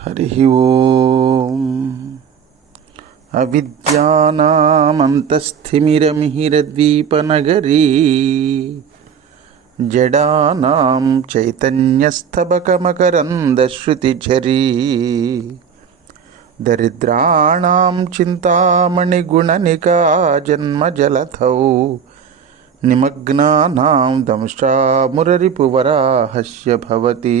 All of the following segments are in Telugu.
హరి ఓం అవిద్యానామంతస్థిమిరమిహిరద్వీపనగరీ జడానాం చైతన్యస్తబకమకరందశ్రుతిఝరీ దరిద్రాణం చింతామణిగుణనికా జన్మజలథౌ నిమగ్నానాం దంష్టామురరిపువరాహస్య భవతి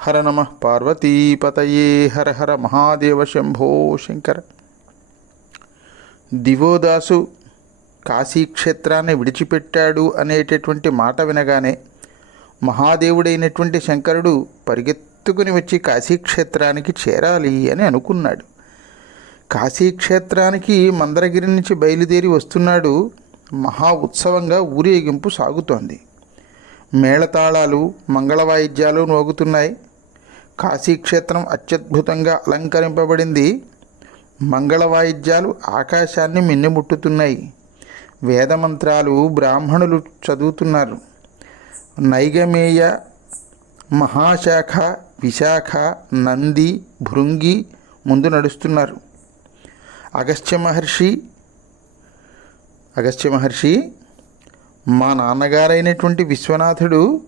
హర నమ పార్వతీపతయే హర హర మహాదేవ శంభో శంకర. దివోదాసు కాశీక్షేత్రాన్ని విడిచిపెట్టాడు అనేటటువంటి మాట వినగానే మహాదేవుడైనటువంటి శంకరుడు పరిగెత్తుకుని వచ్చి కాశీక్షేత్రానికి చేరాలి అని అనుకున్నాడు. కాశీక్షేత్రానికి మందరగిరి నుంచి బయలుదేరి వస్తున్నాడు. మహా ఉత్సవంగా ఊరేగింపు సాగుతోంది. మేళతాళాలు మంగళవాయిద్యాలు నోగుతున్నాయి. కాశీక్షేత్రం అత్యద్భుతంగా అలంకరింపబడింది. మంగళవాయిద్యాలు ఆకాశాన్ని మిన్నెముట్టుతున్నాయి. వేదమంత్రాలు బ్రాహ్మణులు చదువుతున్నారు. నైగమేయ మహాశాఖ విశాఖ నంది భృంగి ముందు నడుస్తున్నారు. అగస్త్య మహర్షి అగస్త్య మహర్షి మా నాన్నగారైనటువంటి విశ్వనాథుడు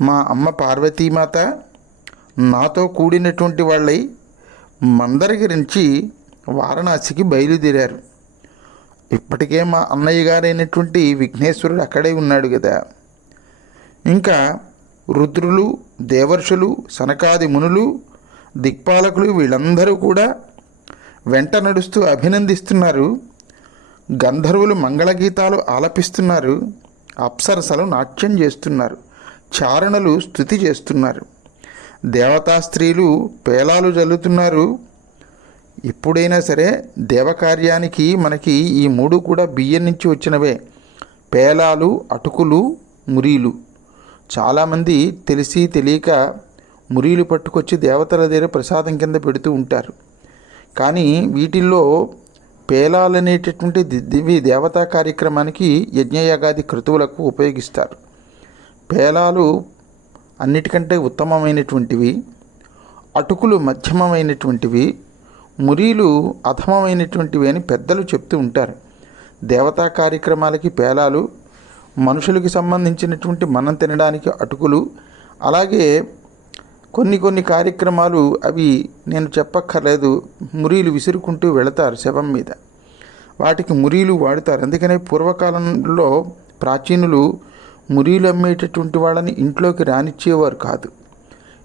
మా అమ్మ పార్వతీమాత నాతో కూడినటువంటి వాళ్ళై మందరగిరించి వారణాసికి బయలుదేరారు. ఇప్పటికే మా అన్నయ్య గారైనటువంటి విఘ్నేశ్వరుడు అక్కడే ఉన్నాడు కదా ఇంకా రుద్రులు దేవర్షులు సనకాది మునులు దిక్పాలకులు వీళ్ళందరూ కూడా వెంట నడుస్తూ అభినందిస్తున్నారు. గంధర్వులు మంగళగీతాలు ఆలపిస్తున్నారు. అప్సరసలు నాట్యం చేస్తున్నారు. చారణలు స్థుతి చేస్తున్నారు. దేవతా స్త్రీలు పేలాలు జల్లుతున్నారు. ఎప్పుడైనా సరే దేవకార్యానికి మనకి ఈ మూడు కూడా బియ్యం నుంచి వచ్చినవే. పేలాలు అటుకులు మురీలు. చాలామంది తెలిసి తెలియక మురీలు పట్టుకొచ్చి దేవతల దగ్గర ప్రసాదం కింద పెడుతూ ఉంటారు. కానీ వీటిల్లో పేలాలనేటటువంటి దివి దేవతా కార్యక్రమానికి యజ్ఞయాగాది క్రతువులకు ఉపయోగిస్తారు. పేలాలు అన్నిటికంటే ఉత్తమమైనటువంటివి అటుకులు మధ్యమమైనటువంటివి మురీలు అధమమైనటువంటివి అని పెద్దలు చెప్తూ ఉంటారు. దేవతా కార్యక్రమాలకి పేలాలు మనుషులకి సంబంధించినటువంటి మనం తినడానికి అటుకులు అలాగే కొన్ని కొన్ని కార్యక్రమాలు అవి నేను చెప్పక్కర్లేదు మురీలు విసురుకుంటూ వెళతారు శవం మీద. వాటికి మురీలు వాడుతారు. అందుకనే పూర్వకాలంలో ప్రాచీనులు మురీలు అమ్మేటటువంటి వాళ్ళని ఇంట్లోకి రానిచ్చేవారు కాదు.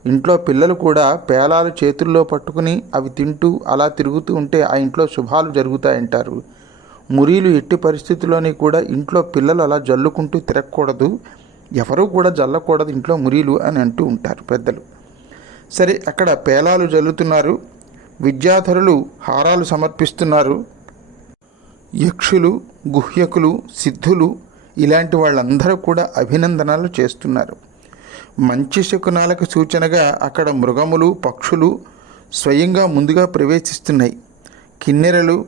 ఇంట్లో పిల్లలు కూడా పేలాలు చేతుల్లో పట్టుకుని అవి తింటూ అలా తిరుగుతూ ఉంటే ఆ ఇంట్లో శుభాలు జరుగుతాయంటారు. మురీలు ఎట్టి పరిస్థితుల్లోని కూడా ఇంట్లో పిల్లలు అలా జల్లుకుంటూ తిరగకూడదు. ఎవరూ కూడా జల్లకూడదు ఇంట్లో మురీలు అని అంటూ ఉంటారు పెద్దలు. సరే అక్కడ పేలాలు జల్లుతున్నారు. విద్యాధరులు హారాలు సమర్పిస్తున్నారు. యక్షులు గుహ్యకులు సిద్ధులు ఇలాంటి వాళ్ళందరూ కూడా అభినందనలు చేస్తున్నారు. మంచి శకునాలకు సూచనగా అక్కడ మృగములు పక్షులు స్వయంగా ముందుగా ప్రవేశిస్తున్నాయి. కిన్నెరలు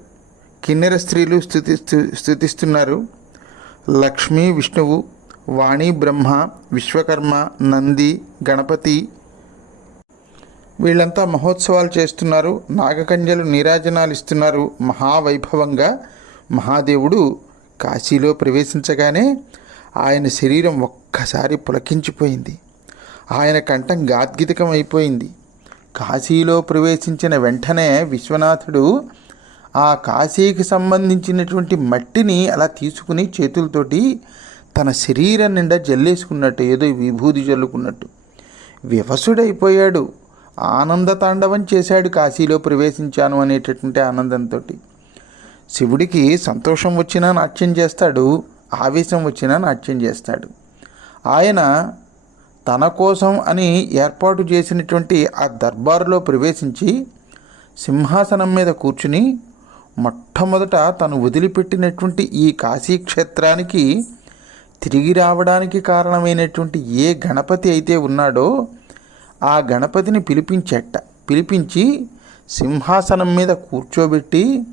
కిన్నెర స్త్రీలు స్థుతిస్తూ స్థుతిస్తున్నారు. లక్ష్మీ విష్ణువు వాణి బ్రహ్మ విశ్వకర్మ నంది గణపతి వీళ్ళంతా మహోత్సవాలు చేస్తున్నారు. నాగకంజలు నీరాజనాలు ఇస్తున్నారు. మహావైభవంగా మహాదేవుడు కాశీలో ప్రవేశించగానే ఆయన శరీరం ఒక్కసారి పులకించిపోయింది. ఆయన కంఠం గాద్గితకం అయిపోయింది. కాశీలో ప్రవేశించిన వెంటనే విశ్వనాథుడు ఆ కాశీకి సంబంధించినటువంటి మట్టిని అలా తీసుకుని చేతులతోటి తన శరీరం నిండా జల్లేసుకున్నట్టు ఏదో విభూతి జల్లుకున్నట్టు. వివసుడైపోయాడు ఆనంద తాండవం చేశాడు కాశీలో ప్రవేశించాను అనేటటువంటి ఆనందంతో శివుడికి సంతోషం వచ్చినా నాట్యం చేస్తాడు ఆవేశం వచ్చినా నాట్యం చేస్తాడు. ఆయన తన కోసం అని ఏర్పాటు చేసినటువంటి ఆ దర్బారులో ప్రవేశించి సింహాసనం మీద కూర్చుని మొట్టమొదట తను వదిలిపెట్టినటువంటి ఈ కాశీ క్షేత్రానికి తిరిగి రావడానికి కారణమైనటువంటి ఏ గణపతి అయితే ఉన్నాడో ఆ గణపతిని పిలిపించట పిలిపించి సింహాసనం మీద కూర్చోబెట్టి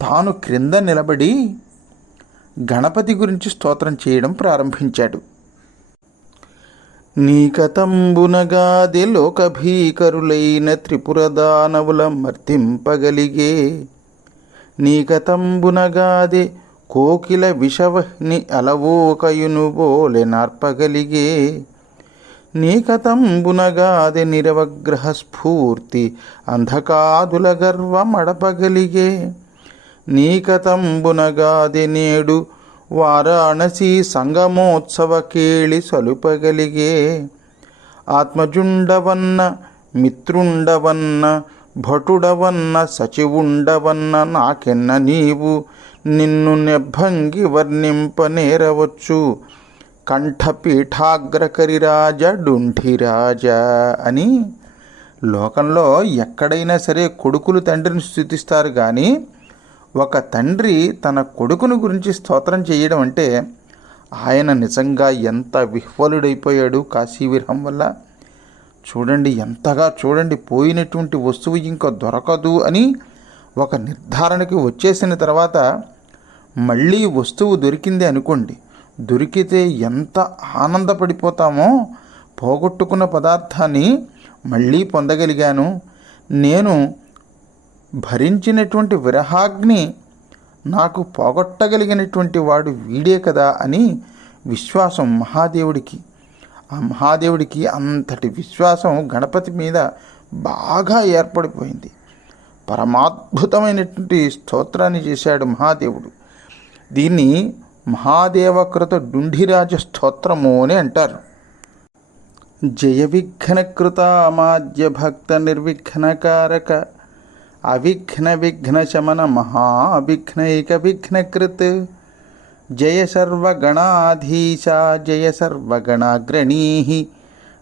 తాను క్రింద నిలబడి గణపతి గురించి స్తోత్రం చేయడం ప్రారంభించాడు. నీకతంబునగాది లోకభీకరులైన త్రిపురదానవుల మర్తింపగలిగే నీకతంబునగాది కోకిల విషవహ్ని అలవోకయును బోలె నార్పగలిగే నీకతంబునగాది నిరవగ్రహ స్ఫూర్తి అంధకాదుల గర్వమడపగలిగే నీకతంబునగాది నేడు వారాణసి సంగమోత్సవ కేళి సలుపగలిగే. ఆత్మజుండవన్న మిత్రుండవన్న భటుడవన్న సచివుండవన్న నాకెన్న నీవు నిన్ను నెబ్భంగి వర్ణింపనేరవచ్చు కంఠపీఠాగ్రకరిరాజ డుంఠిరాజ అని లోకంలో ఎక్కడైనా సరే కొడుకులు తండ్రిని స్థుతిస్తారు కానీ ఒక తండ్రి తన కొడుకును గురించి స్తోత్రం చేయడం అంటే ఆయన నిజంగా ఎంత విహ్వలుడైపోయాడు కాశీ విరహం వల్ల. చూడండి ఎంతగా చూడండి పోయినటువంటి వస్తువు ఇంకా దొరకదు అని ఒక నిర్ధారణకి వచ్చేసిన తర్వాత మళ్ళీ వస్తువు దొరికింది అనుకోండి. దొరికితే ఎంత ఆనందపడిపోతామో పోగొట్టుకున్న పదార్థాన్ని మళ్ళీ పొందగలిగాను. నేను భరించినటువంటి విరహాగ్ని నాకు పోగొట్టగలిగినటువంటి వాడు వీడే కదా అని విశ్వాసం మహాదేవుడికి. ఆ మహాదేవుడికి అంతటి విశ్వాసం గణపతి మీద బాగా ఏర్పడిపోయింది. పరమాద్భుతమైనటువంటి స్తోత్రాన్ని చేశాడు మహాదేవుడు. దీన్ని మహాదేవకృత డుండిరాజ స్తోత్రము అని అంటారు. జయ విఘ్నకృత అమాద్య భక్త నిర్విఘ్నకారక అవిఘ్న విఘ్న శమన మహావిఘ్నైక విఘ్నకృత్ జయ సర్వగణాధీశ జయ సర్వగణాగ్రణీ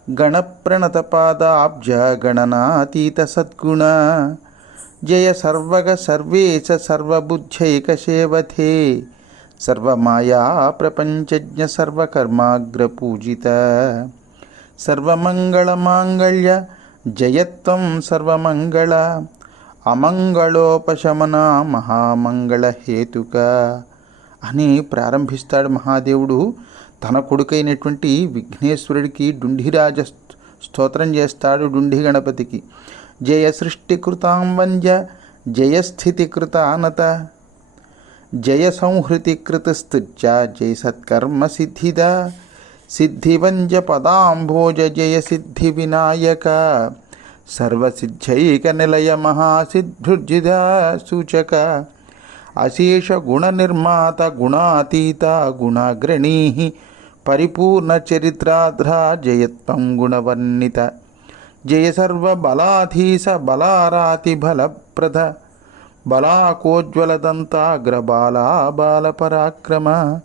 గణప్రణతపాదాబ్జ గణనాతీత సద్గుణ జయ సర్వగ సర్వేశ సర్వబుద్ధైక సేవథే సర్వమాయా ప్రపంచజ్ఞ సర్వకర్మాగ్రపూజిత సర్వమంగళమాంగళ్య జయత్వం సర్వమంగళ అమంగళోపశమన మహామంగళ హేతుక అని ప్రారంభిస్తాడు మహాదేవుడు. తన కొడుకైనటువంటి విఘ్నేశ్వరుడికి డుండిరాజ స్తోత్రం చేస్తాడు డుండి గణపతికి. జయ సృష్టికృతాం వంద్య జయ స్థితికృతానత జయ సంహృతికృతస్తుత్య జయ సత్కర్మ సిద్ధిద సిద్ధివంజ పదాంభోజ జయ సిద్ధి వినాయక సర్వసిద్ధైక నిలయ మహాసిద్ధుర్జిద సూచక. అశేష గుణ నిర్మాత గుణాతీత గుణాగ్రణీ పరిపూర్ణ చరిత్రాధ్ర జయత్వం గుణవర్ణిత. జయ సర్వబలాధీశ బలారాతి బలప్రద. బలాకోజ్వలదంతాగ్రబాలా బాలపరాక్రమ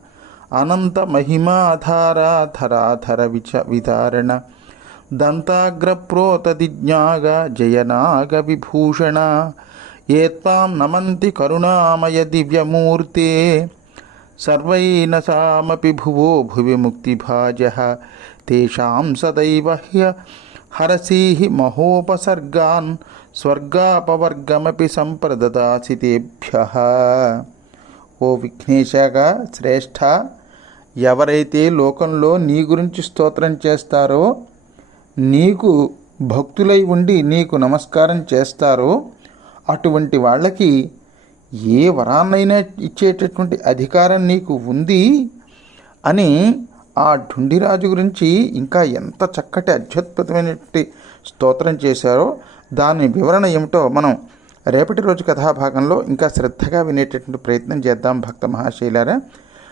అనంత మహిమాధారాధరాధర విచ వితారణ. దంతాగ్రప్రోతదిజ్ఞాగ జయనాగ విభూషణ ఏత్తాం నమంతి కరుణామయ దివ్యమూర్తే. సర్వైన సామపి భువో భువి ముక్తిభాజ తేషాం సదైవ హ్య హరసీహి మహోపసర్గాన్. స్వర్గాపవర్గమపి సంప్రదదాసి తేభ్య. ఓ విఘ్నేశగా శ్రేష్ఠ ఎవరైతే లోకంలో నీ గురించి స్తోత్రం చేస్తారో నీకు భక్తులై ఉండి నీకు నమస్కారం చేస్తారో అటువంటి వాళ్ళకి ఏ వరాన్నైనా ఇచ్చేటటువంటి అధికారం నీకు ఉంది అని ఆ ఢుండిరాజు గురించి ఇంకా ఎంత చక్కటి అత్యద్భుతమైనటువంటి స్తోత్రం చేశారో దాని వివరణ ఏమిటో మనం రేపటి రోజు కథాభాగంలో ఇంకా శ్రద్ధగా వినేటటువంటి ప్రయత్నం చేద్దాం భక్త మహాశైలారా.